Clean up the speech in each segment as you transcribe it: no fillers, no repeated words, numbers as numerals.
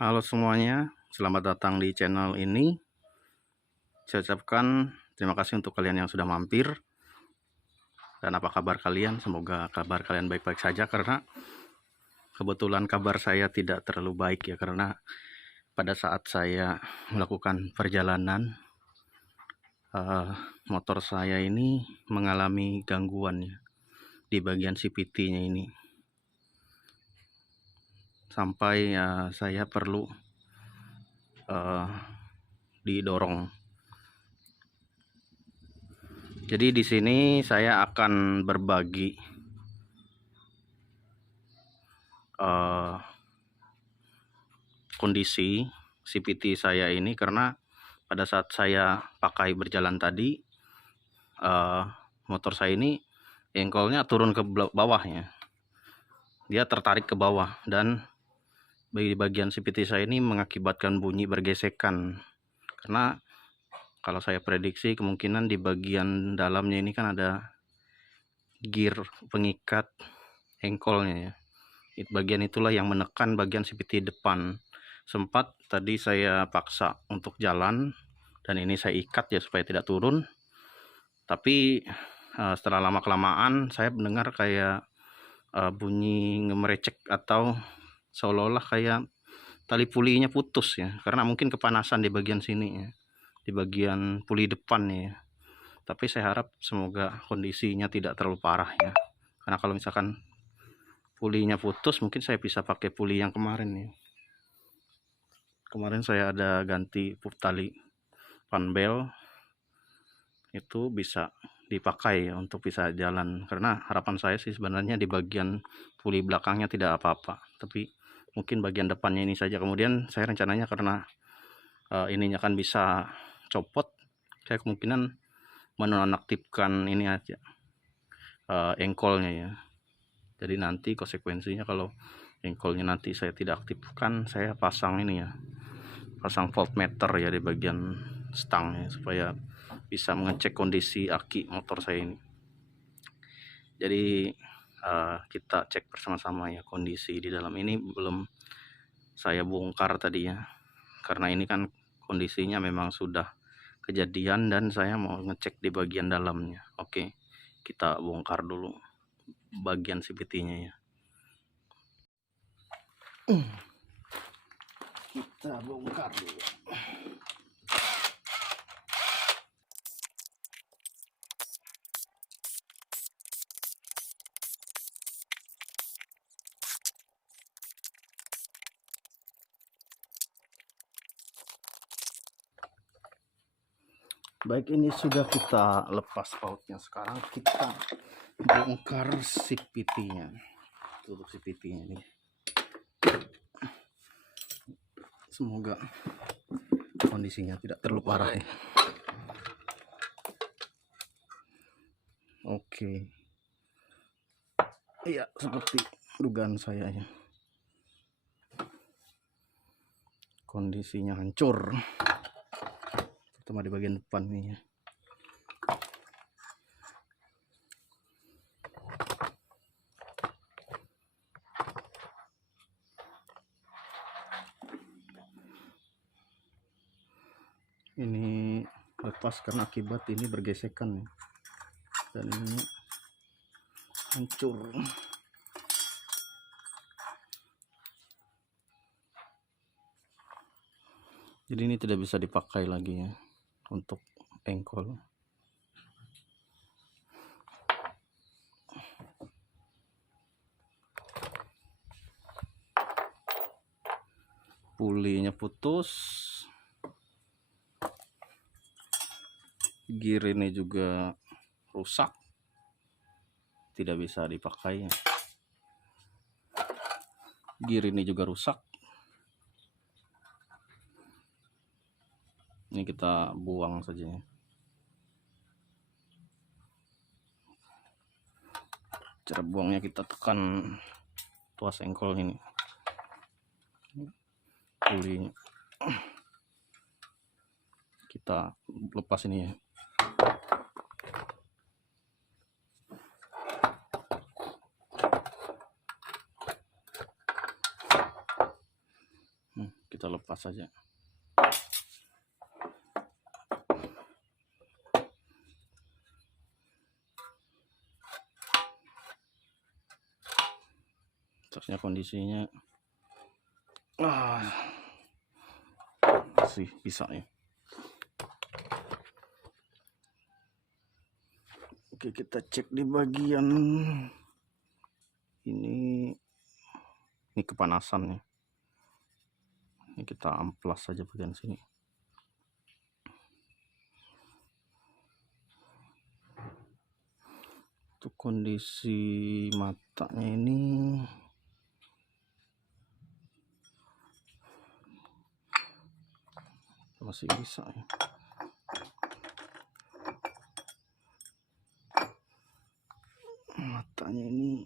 Halo semuanya, selamat datang di channel ini. Saya ucapkan terima kasih untuk kalian yang sudah mampir. Dan apa kabar kalian? Semoga kabar kalian baik-baik saja, karena kebetulan kabar saya tidak terlalu baik ya, karena pada saat saya melakukan perjalanan, motor saya ini mengalami gangguan ya, di bagian CVT-nya ini. Sampai saya perlu didorong. Jadi di sini saya akan berbagi kondisi CVT saya ini, karena pada saat saya pakai berjalan tadi, motor saya ini engkolnya turun ke bawah ya, dia tertarik ke bawah, dan di bagian CVT saya ini mengakibatkan bunyi bergesekan. Karena kalau saya prediksi kemungkinan di bagian dalamnya ini kan ada gear pengikat engkolnya ya, bagian itulah yang menekan bagian CVT depan. Sempat tadi saya paksa untuk jalan, dan ini saya ikat ya supaya tidak turun, tapi setelah lama kelamaan saya mendengar kayak bunyi ngemerecek, atau seolah-olah kayak tali pulinya putus ya, karena mungkin kepanasan di bagian sini ya, di bagian puli depan ya. Tapi saya harap semoga kondisinya tidak terlalu parah ya, karena kalau misalkan pulinya putus, mungkin saya bisa pakai puli yang kemarin ya. Kemarin saya ada ganti tali panbel, itu bisa dipakai untuk bisa jalan, karena harapan saya sih sebenarnya di bagian puli belakangnya tidak apa-apa, tapi mungkin bagian depannya ini saja. Kemudian saya rencananya karena ininya kan bisa copot, saya kemungkinan menonaktifkan ini aja, engkolnya ya. Jadi nanti konsekuensinya kalau engkolnya nanti saya tidak aktifkan, saya pasang ini ya, pasang voltmeter ya di bagian stangnya, supaya bisa mengecek kondisi aki motor saya ini. Jadi kita cek bersama-sama ya, kondisi di dalam ini belum saya bongkar tadi ya, karena ini kan kondisinya memang sudah kejadian dan saya mau ngecek di bagian dalamnya. Oke, kita bongkar dulu bagian CVT-nya ya. Kita bongkar dulu. Baik, ini sudah kita lepas bautnya. Sekarang kita bongkar CVT-nya. Tutup CVT-nya nih. Semoga kondisinya tidak terlalu parah ya. Oke. Iya, seperti dugaan saya ya. Kondisinya hancur, terutama di bagian depan nih ya. Ini lepas karena akibat ini bergesekan ya. Dan ini hancur. Jadi ini tidak bisa dipakai lagi ya untuk engkol. Pulinya putus, gear ini juga rusak, tidak bisa dipakai. Gear ini juga rusak. Ini kita buang saja ya. Cara buangnya kita tekan tuas engkol ini, pulinya kita lepas ini ya. kita lepas saja. Terusnya kondisinya masih bisa ya. Oke, kita cek di bagian ini kepanasan ya. Ini kita amplas saja bagian sini. Untuk kondisi matanya ini masih bisa ya. Matanya ini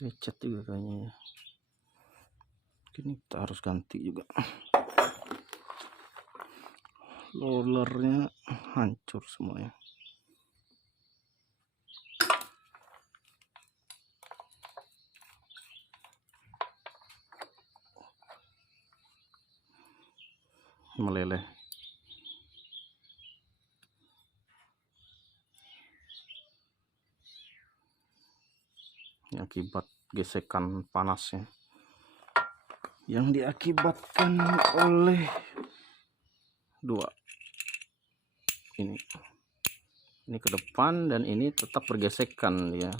lecet juga kayaknya ya. Ini kita harus ganti juga. Rollernya hancur semuanya. Meleleh. Ini akibat gesekan panasnya yang diakibatkan oleh dua ini ke depan, dan ini tetap bergesekan ya,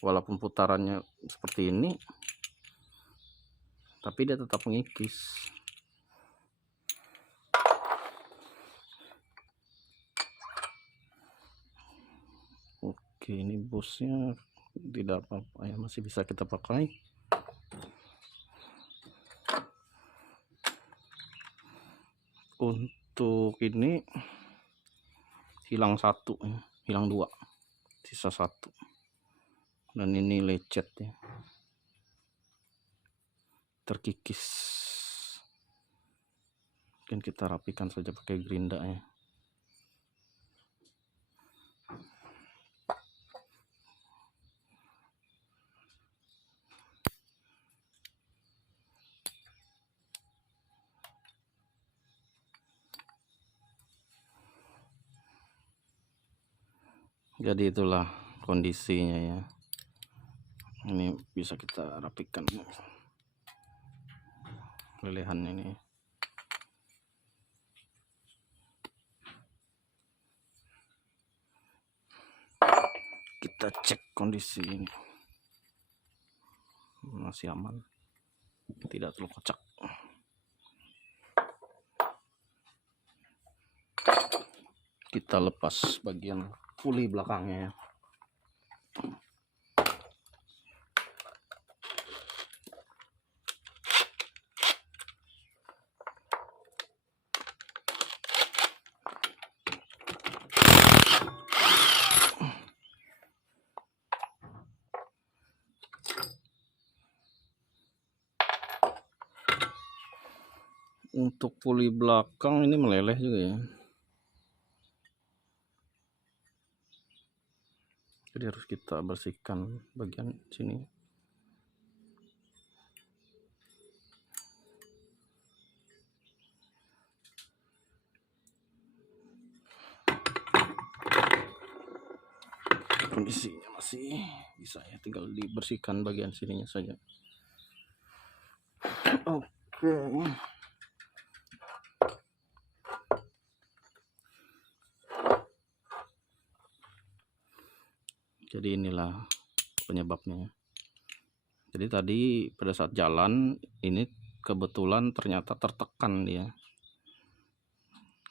walaupun putarannya seperti ini tapi dia tetap mengikis. Oke, ini busnya tidak apa-apa ya, masih bisa kita pakai. Untuk ini hilang satu ya, hilang dua, sisa satu, dan ini lecet ya, terkikis. Mungkin kita rapikan saja pakai gerinda ya. Jadi itulah kondisinya ya. Ini bisa kita rapikan lelehan ini. Kita cek kondisi ini, masih aman, tidak terlalu kocak. Kita lepas bagian puli belakangnya ya. Untuk puli belakang ini meleleh juga ya. Jadi harus kita bersihkan bagian sini. Kondisinya masih bisa ya, tinggal dibersihkan bagian sininya saja. Oke. Jadi inilah penyebabnya. Jadi tadi pada saat jalan ini kebetulan ternyata tertekan dia,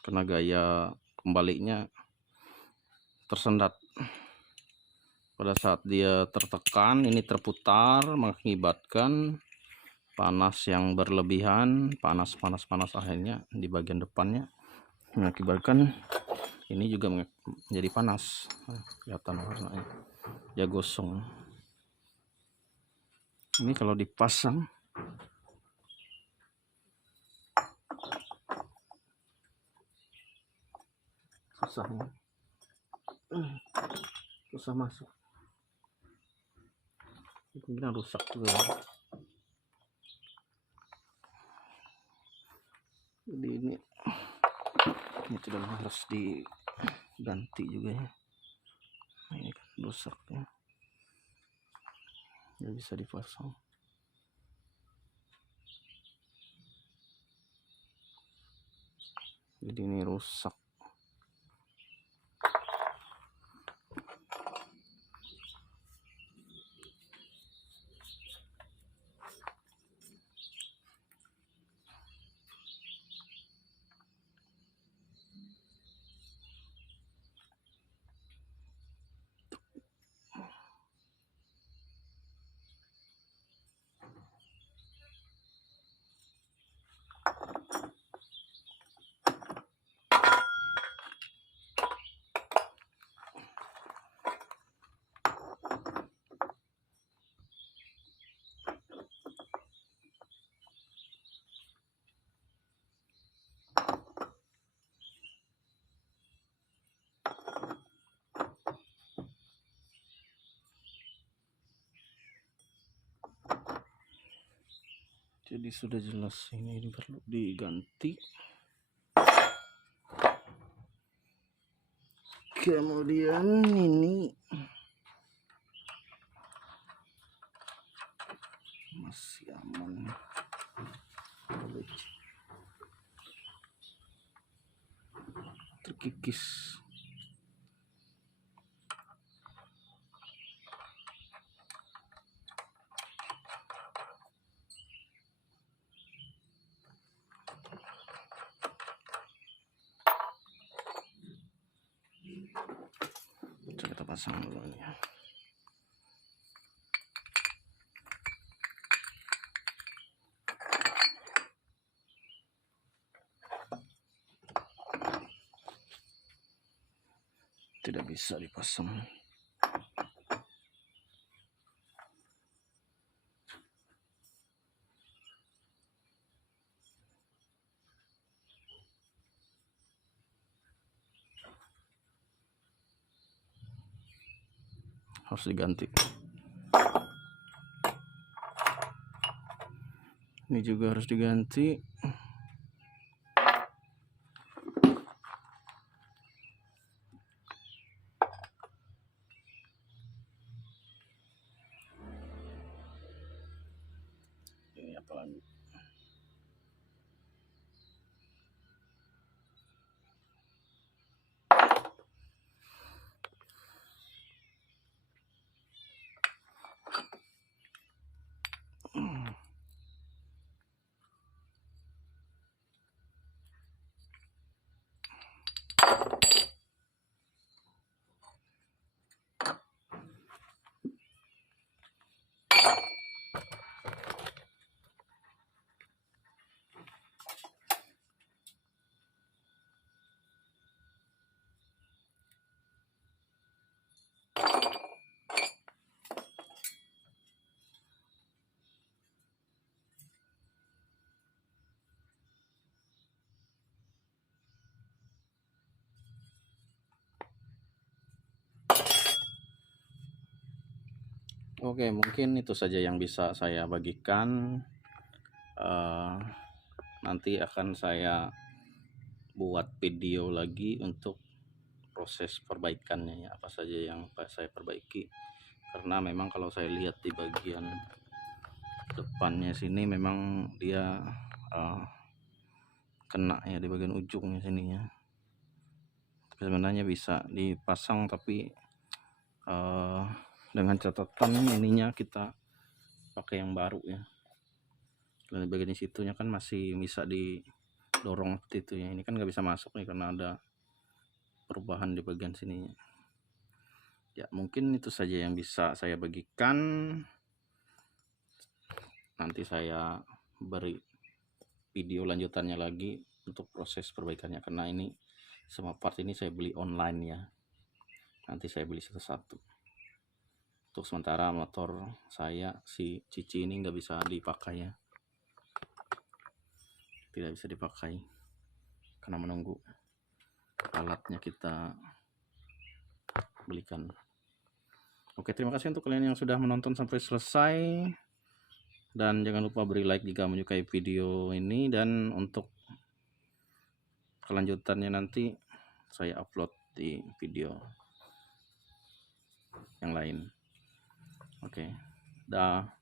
karena gaya kembalinya tersendat. Pada saat dia tertekan, ini terputar, mengakibatkan panas yang berlebihan, panas akhirnya di bagian depannya, mengakibatkan ini juga menjadi panas. Kelihatan warnanya ya, gosong. Ini kalau dipasang susah masuk. kemungkinan rusak juga. Jadi ini sudah harus diganti juga ya. Nah, ini kan rusak ya, nggak bisa dipasang. Jadi ini rusak. Jadi sudah jelas ini perlu diganti. Kemudian ini masih aman, terkikis. Coba kita pasang dulu ini ya. Tidak bisa dipasang. Harus diganti. Ini juga harus diganti. Ini apa lagi? Oke, mungkin itu saja yang bisa saya bagikan. Nanti akan saya buat video lagi untuk proses perbaikannya ya, apa saja yang saya perbaiki. Karena memang kalau saya lihat di bagian depannya sini memang dia kena ya di bagian ujungnya sininya. Sebenarnya bisa dipasang, tapi dengan catatan ininya kita pakai yang baru ya. Dan di bagian situnya kan masih bisa didorong seperti itu ya. Ini kan nggak bisa masuk nih karena ada perubahan di bagian sininya. Ya mungkin itu saja yang bisa saya bagikan. Nanti saya beri video lanjutannya lagi untuk proses perbaikannya, karena ini semua part ini saya beli online ya. Nanti saya beli satu-satu. Untuk sementara motor saya si Cici ini nggak bisa dipakai ya, tidak bisa dipakai karena menunggu alatnya kita belikan. Oke, terima kasih untuk kalian yang sudah menonton sampai selesai, dan jangan lupa beri like jika menyukai video ini, dan untuk kelanjutannya nanti saya upload di video yang lain. Oke, dah.